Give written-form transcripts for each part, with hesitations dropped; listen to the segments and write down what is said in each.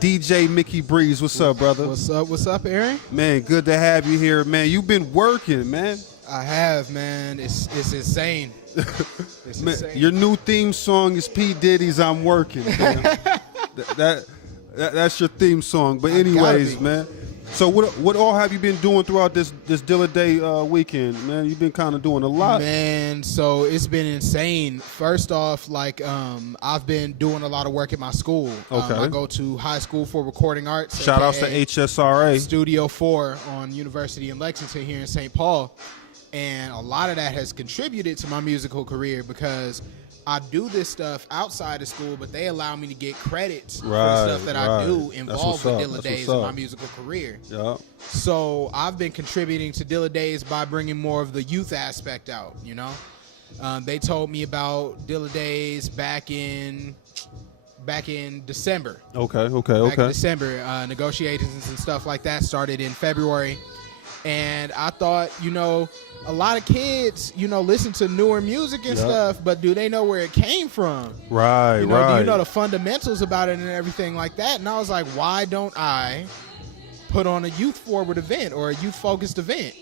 DJ Mickey Breeze, what's up, brother? What's up, Aaron? Man, good to have you here, man. You've been working, man. I have, man. It's insane. It's Man, insane. your new theme song is P. Diddy's "I'm Working." Man. That's your theme song. But anyways, man. So what all have you been doing throughout this Dilla Day weekend, man? You've been kind of doing a lot. Man, so it's been insane. First off, like I've been doing a lot of work at my school. Okay. I go to High School for Recording Arts. Shout outs to HSRA. Studio 4 on University in Lexington here in St. Paul. And a lot of that has contributed to my musical career because I do this stuff outside of school, but they allow me to get credits for the stuff that I do involved with Dilla Days in my musical career. Yeah. So I've been contributing to Dilla Days by bringing more of the youth aspect out, you know? They told me about Dilla Days back in December. Okay. Back in December. Negotiations and stuff like that started in February. And I thought, you know, a lot of kids, you know, listen to newer music and stuff, but do they know where it came from? Right, you know, do you know the fundamentals about it and everything like that? And I was like, why don't I put on a youth-forward event or a youth-focused event?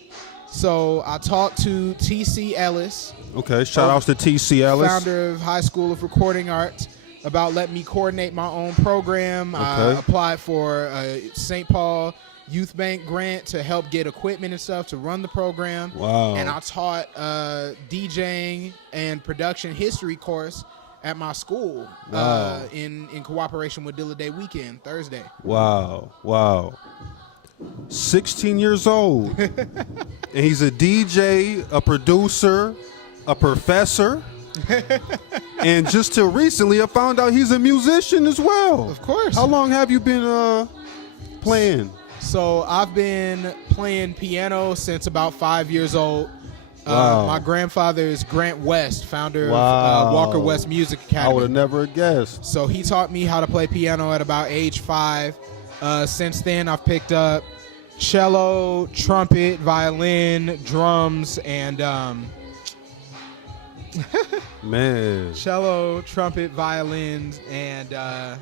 So I talked to T.C. Ellis. Okay, shout-outs to T.C. Ellis. Founder of High School of Recording Arts, about letting me coordinate my own program. Okay. I applied for a St. Paul Youth Bank grant to help get equipment and stuff to run the program. Wow. And I taught DJing and production history course at my school in cooperation with Dilla Day Weekend, Thursday. Wow. 16 years old. And he's a DJ, a producer, a professor. And just till recently, I found out he's a musician as well. Of course. How long have you been playing? So I've been playing piano since about 5 years old. Wow. My grandfather is Grant West, founder of Walker West Music Academy. I would have never guessed. So he taught me how to play piano at about age 5. Since then, I've picked up cello, trumpet, violin, drums, and man, cello, trumpet, violins, and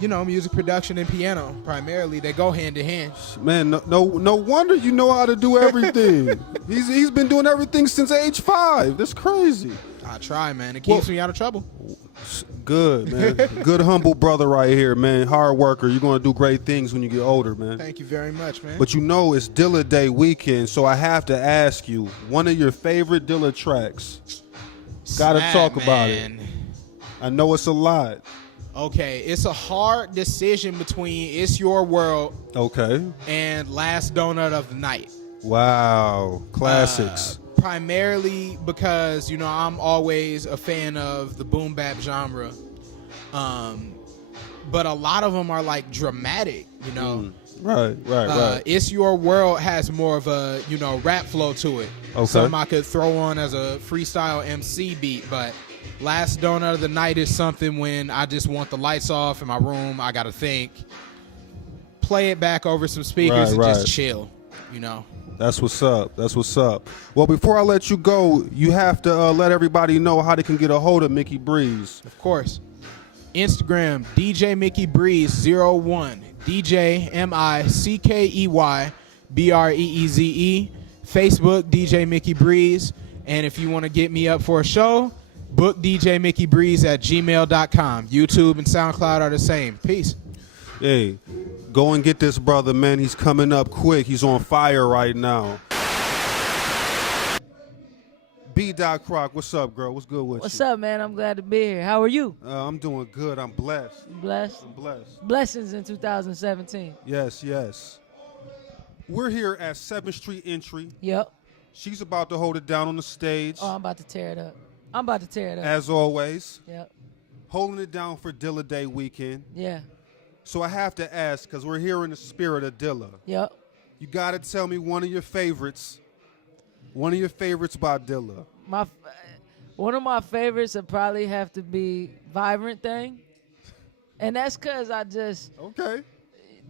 you know, music production and piano primarily. They go hand in hand. Man, no wonder you know how to do everything. he's been doing everything since age 5. That's crazy. I try, man. It keeps me out of trouble. Good, man. Good, humble brother right here, man. Hard worker. You're going to do great things when you get older, man. Thank you very much, man. But you know it's Dilla Day weekend, so I have to ask you, one of your favorite Dilla tracks. Got to talk about it. I know it's a lot. Okay, it's a hard decision between It's Your World and Last Donut of the Night. Wow, classics. Primarily because, you know, I'm always a fan of the boom bap genre. But a lot of them are like dramatic, you know. Right. It's Your World has more of a, you know, rap flow to it. Okay. Something I could throw on as a freestyle MC beat, but Last Donut of the Night is something when I just want the lights off in my room, I gotta think, play it back over some speakers and just chill, you know. That's what's up. Well, before I let you go, you have to let everybody know how they can get a hold of Mickey Breeze. Of course. Instagram, DJ Mickey Breeze 01. DJ MICKEY BREEZE. Facebook, DJ Mickey Breeze. And if you want to get me up for a show, book DJ Mickey Breeze at gmail.com. YouTube and SoundCloud are the same. Peace. Hey, go and get this brother, man. He's coming up quick. He's on fire right now. B. Croc, what's up, girl? What's good with you? What's up, man? I'm glad to be here. How are you? I'm doing good. I'm blessed. Blessed? I'm blessed. Blessings in 2017. Yes. We're here at 7th Street Entry. Yep. She's about to hold it down on the stage. Oh, I'm about to tear it up. As always. Yep. Holding it down for Dilla Day weekend. Yeah. So I have to ask, because we're here in the spirit of Dilla. Yep. You got to tell me one of your favorites. One of your favorites by Dilla. One of my favorites would probably have to be Vibrant Thing. And that's because Okay.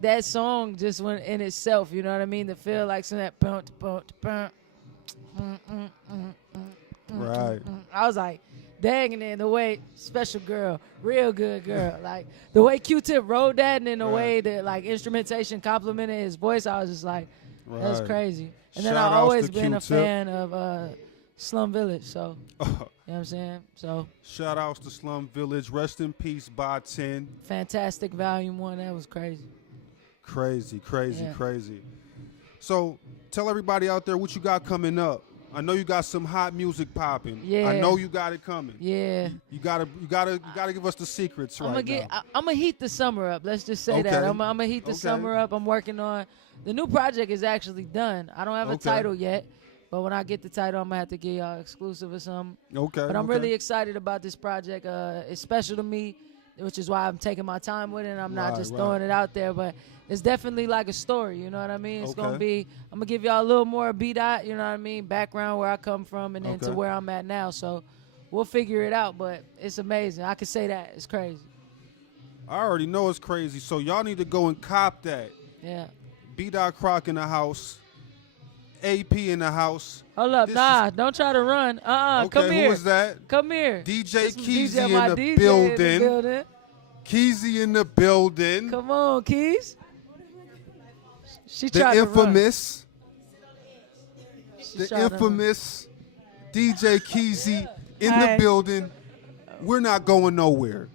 That song just went in itself, you know what I mean? To feel like some of that Right. I was like, dang, and then the way special girl, real good girl, like the way Q-Tip wrote that, and then the way that like instrumentation complimented his voice, I was just like, that's Right. crazy. And then Shout I outs always to been a Q-Tip. fan of Slum Village, so you know what I'm saying. So Shout outs to Slum Village. Rest in peace, by 10. fantastic Volume 1, that was crazy. Crazy, crazy, Yeah. crazy. So tell everybody out there what you got coming up. I know you got some hot music popping. Yeah. I know you got it coming. Yeah. You gotta give us the secrets right now. I'm gonna heat the summer up. Let's just say that. Okay. I'm gonna heat the Okay. summer up. I'm working on the new project is actually done. I don't have a Okay. title yet, but when I get the title, I'm gonna have to give y'all exclusive or something. Okay. But I'm okay. really excited about this project. It's special to me, which is why I'm taking my time with it. And I'm not Right, just right. throwing it out there, but it's definitely like a story. You know what I mean? It's gonna Okay. be. I'm gonna give y'all a little more B-Dot. You know what I mean? Background where I come from, and then to Okay. where I'm at now. So we'll figure it out. But it's amazing. I can say that it's crazy. I already know it's crazy, so y'all need to go and cop that. Yeah. Croc in the house. AP in the house. Hold up, This nah, don't try to run. Okay, Come here. who was that? Come here. DJ This is Keezy my in the DJ building. building. Keezy in the building. Come on, Keys. She The tried infamous, to the tried to run. infamous DJ Keezy in Hi. the building. We're not going nowhere.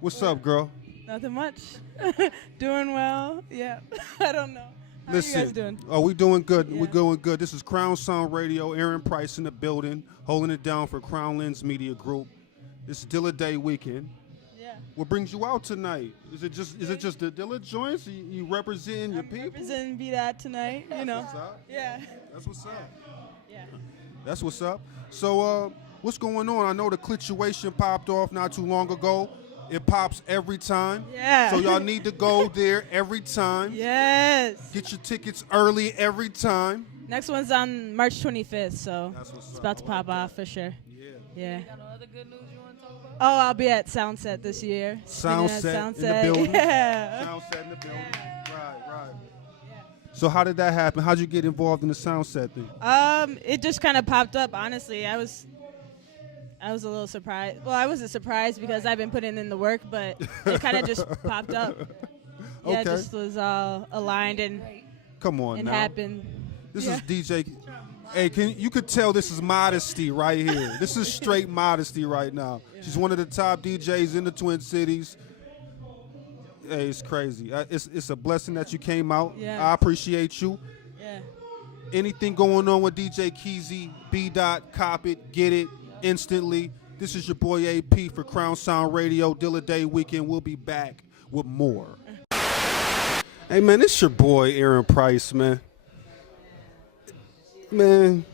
What's up, girl? Nothing much. Doing well. Yeah. I don't know. How Listen, are you guys doing? oh, we doing good. Yeah. We're doing good. This is Crown Sound Radio. Aaron Price in the building, holding it down for Crown Lens Media Group. This is Dilla Day weekend. Yeah. What brings you out tonight? Is it just the Dilla joints? You representing your people? Representing Be That tonight, you know. What's up? Yeah. That's what's up. Yeah. That's what's up. So, what's going on? I know the Clituation popped off not too long ago. It pops every time. Yeah. So y'all need to go there every time. Yes. Get your tickets early every time. Next one's on March 25th, so That's what's it's up. about to I like pop off for sure. Yeah. Yeah. Got no other good news you want to talk about? Oh, I'll be at Soundset this year. Sound Spinning at set in the Soundset. building. Yeah. Sound set in the building. Right. So how did that happen? How'd you get involved in the sound set thing? It just kind of popped up. Honestly, I was a little surprised. Well, I wasn't surprised because I've been putting in the work, but it kind of just popped up. Yeah, Okay. it just was all aligned and Come on now. happened. This Yeah. is DJ. Hey, you could tell this is modesty right here. This is straight modesty right now. She's one of the top DJs in the Twin Cities. Hey, it's crazy. It's a blessing that you came out. Yeah. I appreciate you. Yeah. Anything going on with DJ Keezy, B-Dot, cop it, get it instantly. This is your boy AP for Crown Sound Radio, Dilla Day Weekend. We'll be back with more. Hey, man, it's your boy Aaron Price, man. Man.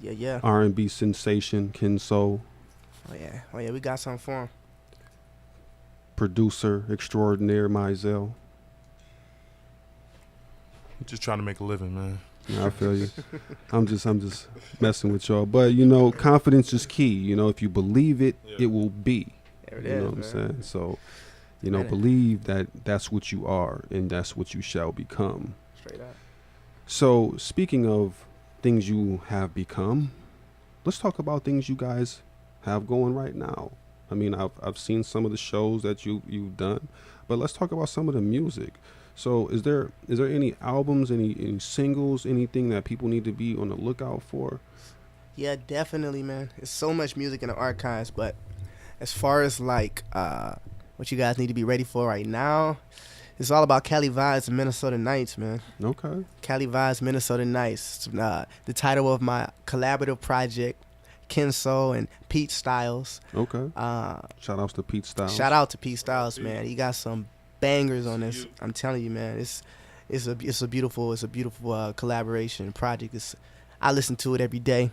Yeah. R&B sensation, KenSoul, Oh yeah. We got something for him. producer extraordinaire, Mizelle. Just trying to make a living, man. Yeah, I feel you. I'm just messing with y'all. But confidence is key. If you believe it, Yeah. it will be. There it You is, know what I'm man. saying? So, Man. believe that that's what you are and that's what you shall become. Straight up. So, speaking of things you have become, let's talk about things you guys have going right now. I mean, I've seen some of the shows that you've done, but let's talk about some of the music. So, is there any albums, any singles, anything that people need to be on the lookout for? Yeah, definitely, man. There's so much music in the archives, but as far as like what you guys need to be ready for right now, it's all about Cali Vibes and Minnesota Nights, man. Okay. Cali Vibes, Minnesota Nights. The title of my collaborative project, KenSoul and Pete Styles. Okay. Uh, Shout outs to Pete Styles. Shout out to Pete Styles, man. He got some bangers on this. I'm telling you, man. It's a beautiful collaboration project. I listen to it every day.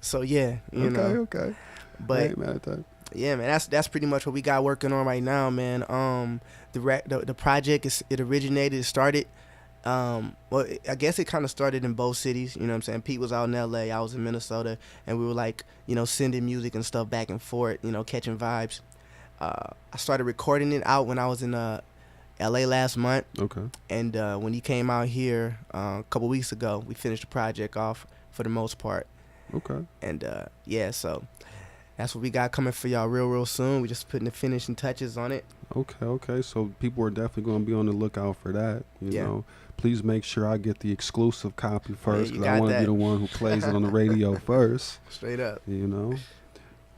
So yeah, you know. Okay. But Ain't mad at that. yeah, man, that's pretty much what we got working on right now, man. The project it started. Well, I guess it kind of started in both cities. You know what I'm saying? Pete was out in L.A., I was in Minnesota, and we were like, sending music and stuff back and forth. Catching vibes. I started recording it out when I was in LA last month. Okay. And when he came out here a couple weeks ago, we finished the project off for the most part. Okay. And yeah, so that's what we got coming for y'all real soon. We just putting the finishing touches on it. Okay. So people are definitely going to be on the lookout for that. You know, please make sure I get the exclusive copy first, because I want to be the one who plays it on the radio first. Straight up. You know.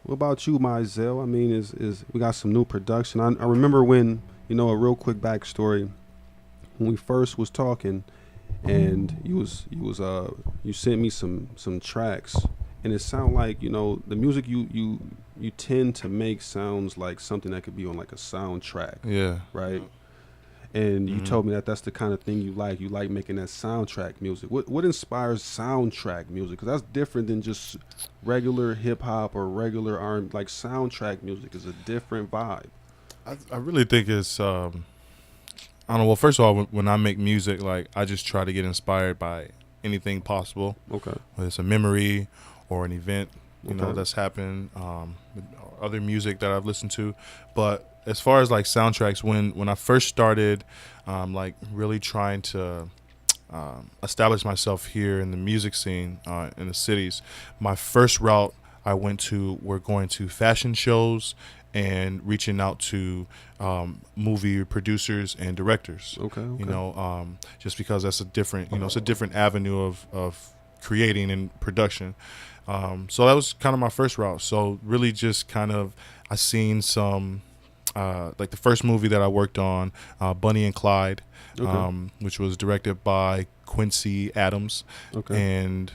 What about you, Mizelle? I mean, is we got some new production. I remember when, you know, a real quick backstory, when we first was talking, and you sent me some tracks, and it sounded like, you know, the music you tend to make sounds like something that could be on like a soundtrack. Yeah. Right. And you told me that that's the kind of thing you like. You like making that soundtrack music. What inspires soundtrack music? Because that's different than just regular hip hop or regular R&B. Like soundtrack music is a different vibe. I really think it's I don't know. Well, first of all, when I make music, like I just try to get inspired by anything possible. Okay. Whether it's a memory or an event, you know, Okay. that's happened. Other music that I've listened to, but as far as like soundtracks, when I first started, like really trying to establish myself here in the music scene in the cities, my first route I went to were going to fashion shows and reaching out to movie producers and directors. Okay. You know, just because that's a different, you know, it's a different avenue of creating and production. So that was kind of my first route. So really just kind of, I seen some, like the first movie that I worked on, Bunny and Clyde, which was directed by Quincy Adams and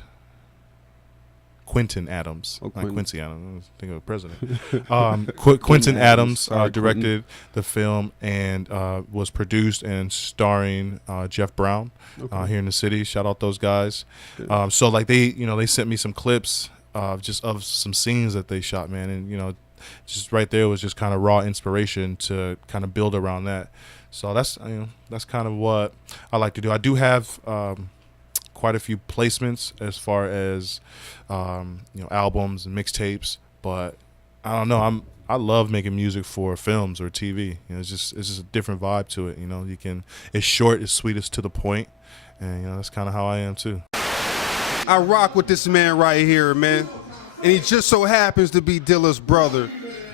Quentin Adams. Not Quincy Adams, I was thinking of the president. Quentin Adams directed the film and was produced and starring Jeff Brown here in the city. Shout out those guys. So like they sent me some clips just of some scenes that they shot, man, and you know, just right there was just kind of raw inspiration to kind of build around that. So that's kind of what I like to do. I do have quite a few placements as far as albums and mixtapes, but I don't know. I love making music for films or TV. You know, it's just a different vibe to it. You know, it's short, it's sweet, it's to the point, and you know that's kind of how I am too. I rock with this man right here, man. And he just so happens to be Dilla's brother.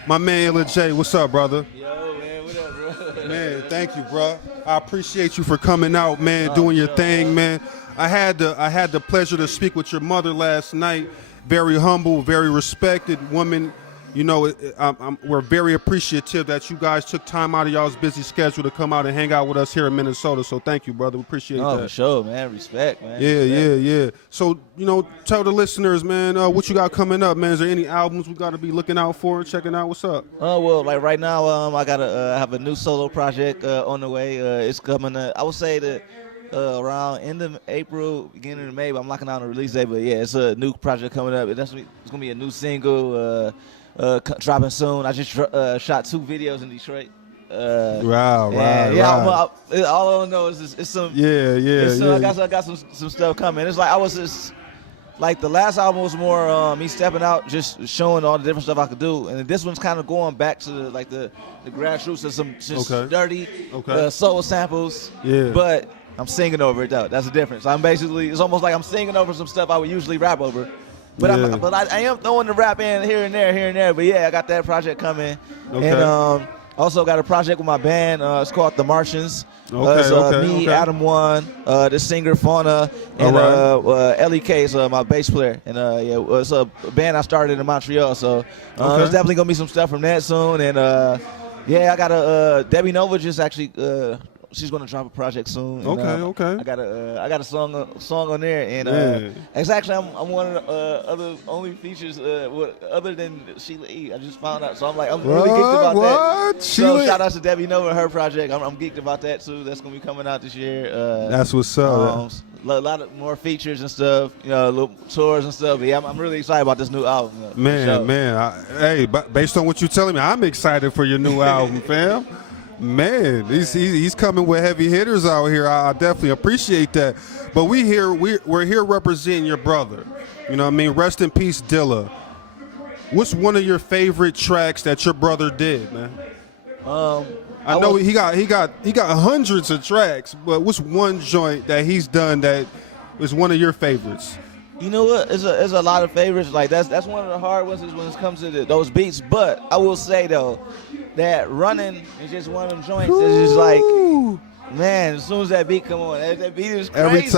My man, Illa J. What's up, brother? Yo, man, what up, bro? Man, thank you, bro. I appreciate you for coming out, man, doing your thing, man. I had the pleasure to speak with your mother last night. Very humble, very respected woman. You know, we're very appreciative that you guys took time out of y'all's busy schedule to come out and hang out with us here in Minnesota. So thank you, brother. We appreciate that. For sure, man. Respect, man. Yeah. So, you know, tell the listeners, man, what you got coming up, man. Is there any albums we got to be looking out for, checking out? What's up? Well, like right now, I gotta have a new solo project on the way. It's coming. I would say that around end of April, beginning of May. But I'm locking out a release date. But yeah, it's a new project coming up. It's gonna be a new single. Dropping soon. I just shot 2 videos in Detroit. Right. All I know is it's some. I got some stuff coming. It's like I was just like the last album was more me stepping out, just showing all the different stuff I could do, and this one's kind of going back to the grassroots of some just dirty soul samples. Yeah. But I'm singing over it though. That's the difference. It's almost like I'm singing over some stuff I would usually rap over. But I am throwing the rap in here and there. But yeah, I got that project coming. And also got a project with my band. It's called The Martians. Adam One, the singer Fauna, and L.E.K. is my bass player. And it's a band I started in Montreal. So there's definitely gonna be some stuff from that soon. And I got a Debbie Nova just actually. She's gonna drop a project soon. And, I got a song on there, and it's actually I'm one of the other only features other than Sheila E. I just found out, so I'm really geeked about that. So shout out to Debbie Nova and her project. I'm geeked about that too. That's gonna be coming out this year. That's what's up. A lot of more features and stuff, little tours and stuff. But yeah, I'm really excited about this new album. Man, based on what you're telling me, I'm excited for your new album, fam. Man, he's coming with heavy hitters out here. I definitely appreciate that. But we're here representing your brother. You know what I mean? Rest in peace, Dilla. What's one of your favorite tracks that your brother did, man? I know he got hundreds of tracks, but what's one joint that he's done that is one of your favorites? You know what? It's a lot of favorites. Like that's one of the hard ones is when it comes to those beats. But I will say though, that Running is just one of them joints that's just like, man, as soon as that beat come on, that beat is crazy.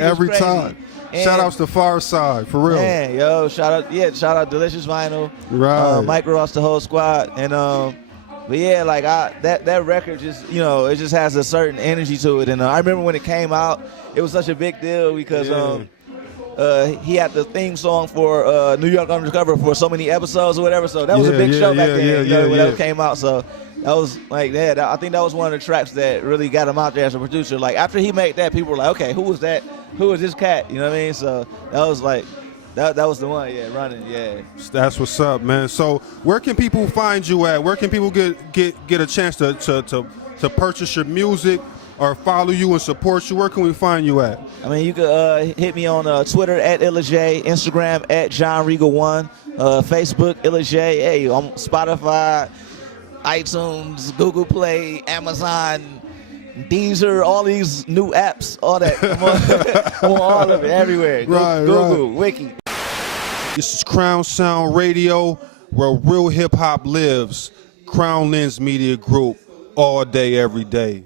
Every time. Shout outs to Far Side, for real. Man, yo, shout out Delicious Vinyl, right? Mike Ross, the whole squad, and but yeah, like that record just, you know, it just has a certain energy to it. And I remember when it came out, it was such a big deal because he had the theme song for New York Undercover for so many episodes or whatever. So that was a big show back then, when that came out. So that was like, I think that was one of the tracks that really got him out there as a producer. Like after he made that, people were like, okay, who was that? Who was this cat? You know what I mean? So that was like, that was the one, Running, That's what's up, man. So where can people find you at? Where can people get a chance to purchase your music or follow you and support you? Where can we find you at? I mean, you could hit me on Twitter at IllaJ, Instagram at John Regal1, Facebook IllaJ. Hey, on Spotify, iTunes, Google Play, Amazon, Deezer, all these new apps, all that. I'm on all of it, everywhere. Google, Wiki. This is Crown Sound Radio, where real hip hop lives. Crown Lens Media Group, all day, every day.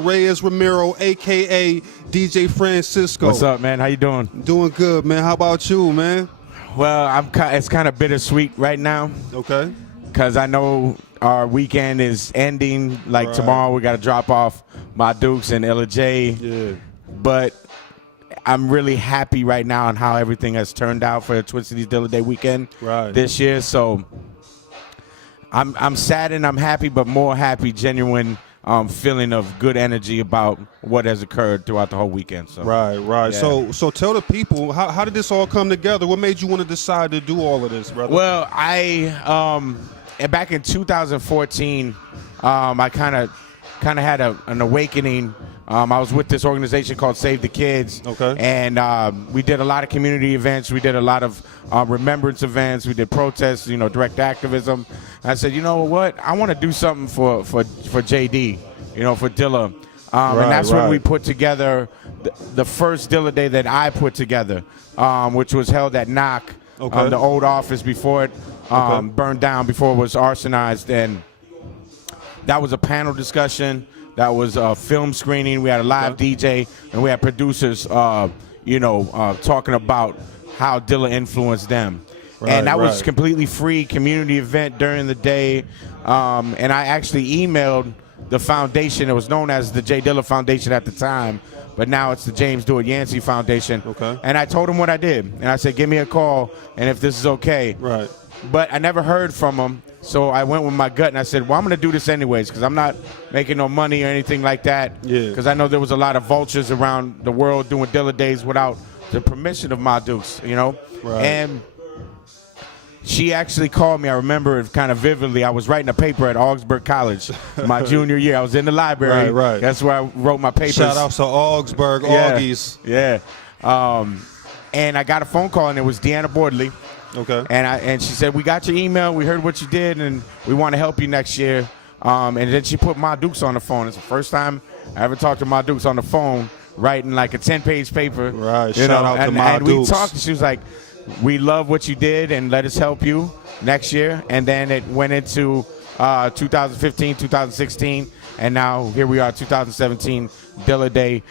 Reyes Ramiro, a.k.a. DJ Francisco. What's up, man? How you doing? Doing good, man. How about you, man? Well, it's kind of bittersweet right now. Okay. Because I know our weekend is ending. Like tomorrow, we got to drop off my Dukes and Illa J. Yeah. But I'm really happy right now on how everything has turned out for the Twin Cities Dilla Day weekend this year. So I'm sad and I'm happy, but more happy, genuine feeling of good energy about what has occurred throughout the whole weekend. So Right. Yeah. So tell the people, how did this all come together? What made you want to decide to do all of this, brother? Well, back in 2014, I kind of had an awakening. I was with this organization called Save the Kids. Okay. And we did a lot of community events. We did a lot of remembrance events. We did protests, direct activism. And I said, you know what? I want to do something for JD, for Dilla. And that's when we put together the first Dilla Day that I put together, which was held at Knock, the old office before it burned down, before it was arsonized. And that was a panel discussion. That was a film screening. We had a live DJ, and we had producers, talking about how Dilla influenced them. And that was completely free community event during the day. And I actually emailed the foundation. It was known as the J Dilla Foundation at the time, but now it's the James Do It Yancey Foundation. Okay. And I told them what I did. And I said, give me a call, and if this is okay. Right. But I never heard from them. So I went with my gut, and I said, well, I'm going to do this anyways because I'm not making no money or anything like that. Yeah. Because I know there was a lot of vultures around the world doing Dilla Days without the permission of my Dukes, Right. And she actually called me. I remember it kind of vividly. I was writing a paper at Augsburg College my junior year. I was in the library. Right. That's where I wrote my papers. Shout out to Augsburg, Augies. Yeah. And I got a phone call, and it was Deanna Bordley. Okay. And she said, we got your email, we heard what you did, and we want to help you next year. And then she put Ma Dukes on the phone. It's the first time I ever talked to Ma Dukes on the phone, writing like a 10-page paper. Right. Shout out to Ma Dukes. And we talked, and she was like, we love what you did, and let us help you next year. And then it went into 2015, 2016, and now here we are, 2017, Dilla Day.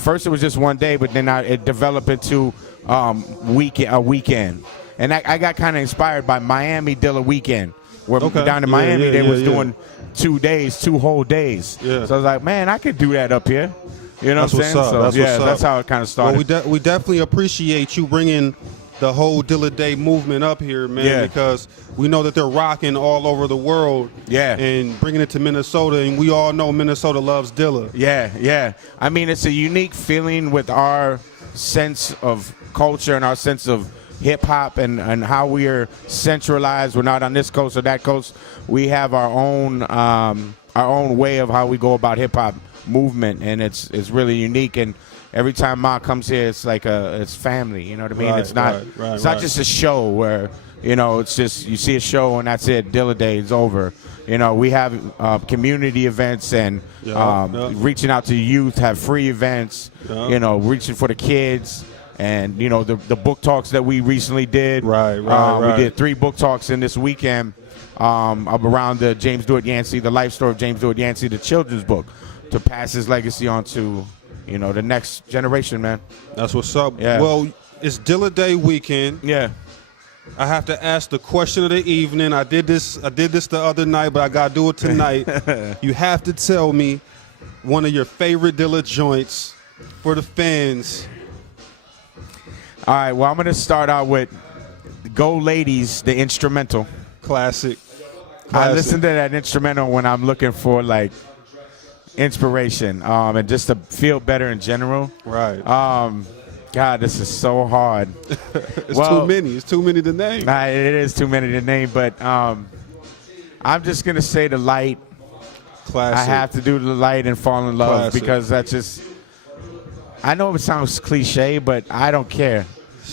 First it was just one day, but then it developed into a weekend. And I got kind of inspired by Miami Dilla Weekend, where down in Miami they was doing 2 days, 2 whole days. Yeah. So I was like, man, I could do that up here. You know That's what I'm saying? what's up. So that's how it kind of started. Well, we definitely appreciate you bringing the whole Dilla Day movement up here, man, because we know that they're rocking all over the world. Yeah. And bringing it to Minnesota, and we all know Minnesota loves Dilla. Yeah. I mean, it's a unique feeling with our sense of culture and our sense of hip-hop and how we are centralized. We're not on this coast or that coast. We have our own way of how we go about hip-hop movement, and it's really unique. And every time Ma comes here, it's like it's family. You know what I mean? It's not just a show where You know, it's just you see a show and that's it. Dilla Day is over. You know, we have community events and reaching out to youth, have free events. You know, reaching for the kids. And, you know, the book talks that we recently did. Right. We did 3 book talks in this weekend around the James Stewart Yancey, the life story of James Stewart Yancey, the children's book, to pass his legacy on to, you know, the next generation, man. That's what's up. Yeah. Well, it's Dilla Day weekend. Yeah. I have to ask the question of the evening. I did this the other night, but I got to do it tonight. You have to tell me one of your favorite Dilla joints for the fans. All right, well, I'm going to start out with Go Ladies, the instrumental. Classic. I listen to that instrumental when I'm looking for, like, inspiration and just to feel better in general. Right. God, this is so hard. It's too many. It's too many to name. It is too many to name, but I'm just going to say The Light. Classic. I have to do The Light and Fall in Love Classic. because that's just – I know it sounds cliche, but I don't care.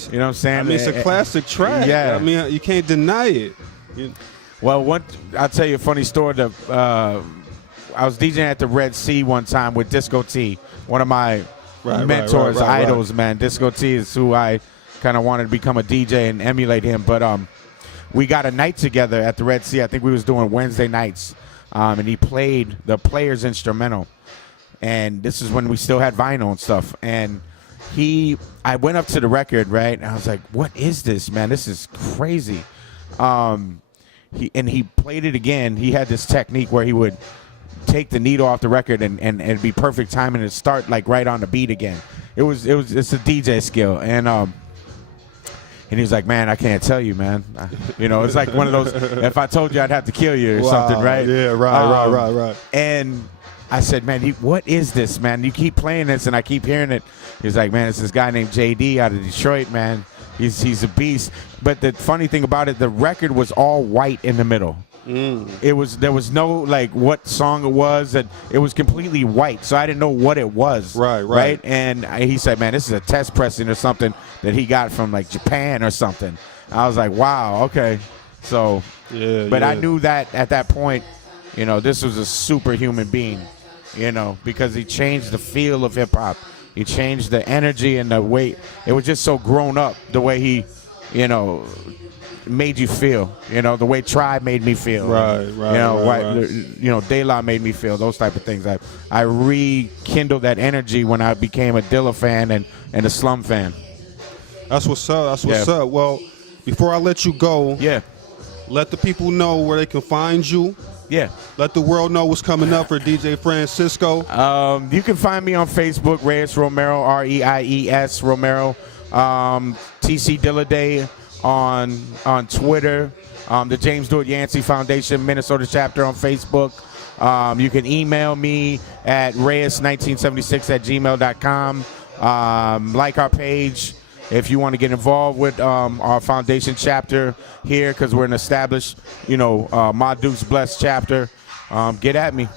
You know what I'm saying? I mean, it's a classic track. Yeah. I mean, you can't deny it. Well, I'll tell you a funny story. I was DJing at the Red Sea one time with Disco T, one of my mentors, idols, man. Disco T is who I kind of wanted to become a DJ and emulate him. But we got a night together at the Red Sea. I think we was doing Wednesday nights, and he played the Players instrumental. And this is when we still had vinyl and stuff. And I went up to the record, right? And I was like, what is this, man? This is crazy. He played it again. He had this technique where he would take the needle off the record and it'd be perfect timing and start like right on the beat again. It's a DJ skill. And he was like, man, I can't tell you, man. You know, it's like one of those, if I told you I'd have to kill you or something, right? Yeah, right. And I said, man, what is this, man? You keep playing this, and I keep hearing it. He's like, man, it's this guy named JD out of Detroit, man. He's a beast. But the funny thing about it, the record was all white in the middle. There was no like what song it was, and it was completely white, so I didn't know what it was. Right. And he said, man, this is a test pressing or something that he got from like Japan or something. I was like, wow, okay. So, but I knew that at that point, you know, this was a superhuman being. You know, because he changed the feel of hip-hop. He changed the energy and the way. It was just so grown up, the way he, you know, made you feel. You know, the way Tribe made me feel. Right. You know, Dilla made me feel, those type of things. I rekindled that energy when I became a Dilla fan and a Slum fan. That's what's up. Well, before I let you go, let the people know where they can find you. Yeah. Let the world know what's coming up for DJ Francisco. You can find me on Facebook, Reyes Romero, Reies Romero. TC Dilla Day on Twitter. The James Stewart Yancey Foundation Minnesota chapter on Facebook. You can email me at reyes1976@gmail.com. Like our page if you want to get involved with our foundation chapter here, because we're an established, Ma Dukes Blessed chapter. Get at me.